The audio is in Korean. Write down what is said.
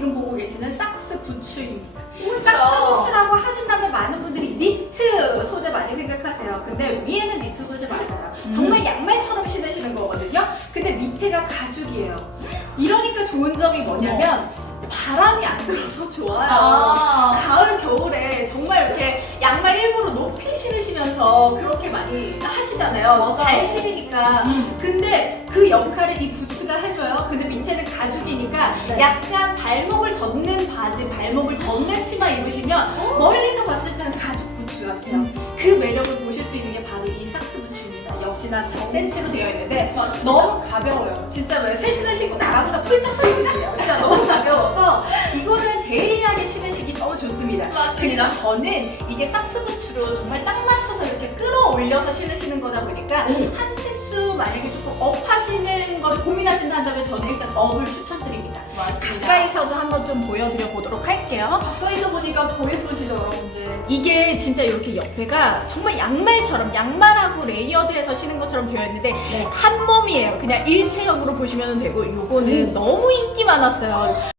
지금 보고 계시는 삭스 부츠입니다. 삭스 부츠라고 하신다면 많은 분들이 니트 소재 많이 생각하세요. 근데 위에는 니트 소재 맞아요. 정말 양말처럼 신으시는 거거든요. 근데 밑에가 가죽이에요. 이러니까 좋은 점이 뭐냐면 바람이 안 들어서 좋아요. 아. 가을 겨울에 정말 이렇게 양말 일부러 높이 신으시면서 그렇게 많이 하시잖아요. 맞아요. 잘 신으니까. 음. 근데 그 역할을 이 부츠가 해줘요. 네. 약간 발목을 덮는 바지, 발목을 덮는 치마 입으시면 멀리서 봤을 때는 가죽 부츠 같아요. 그 매력을 보실 수 있는 게 바로 이 삭스 부츠입니다. 역시나 4cm로 되어 있는데 맞습니다. 너무 가벼워요. 진짜 왜 새신을 신고 나가보자 펄쩍 펄쩍해요. 진짜 너무 가벼워서 이거는 데일리하게 신으시기 너무 좋습니다. 맞습니다. 그리고 저는 이게 삭스 부츠로 정말 딱 맞춰서 이렇게 끌어올려서 신으시는 거다 보니까 한 치수 만약에 한다면 저는 일단 업을 추천드립니다. 맞습니다. 가까이서도 한번 좀 보여드려 보도록 할게요. 가까이서 보니까 더 예쁘시죠, 여러분들? 이게 진짜 이렇게 옆에가 정말 양말처럼 양말하고 레이어드해서 신은 것처럼 되어 있는데 네. 한 몸이에요. 그냥 일체형으로 보시면 되고 요거는 너무 인기 많았어요.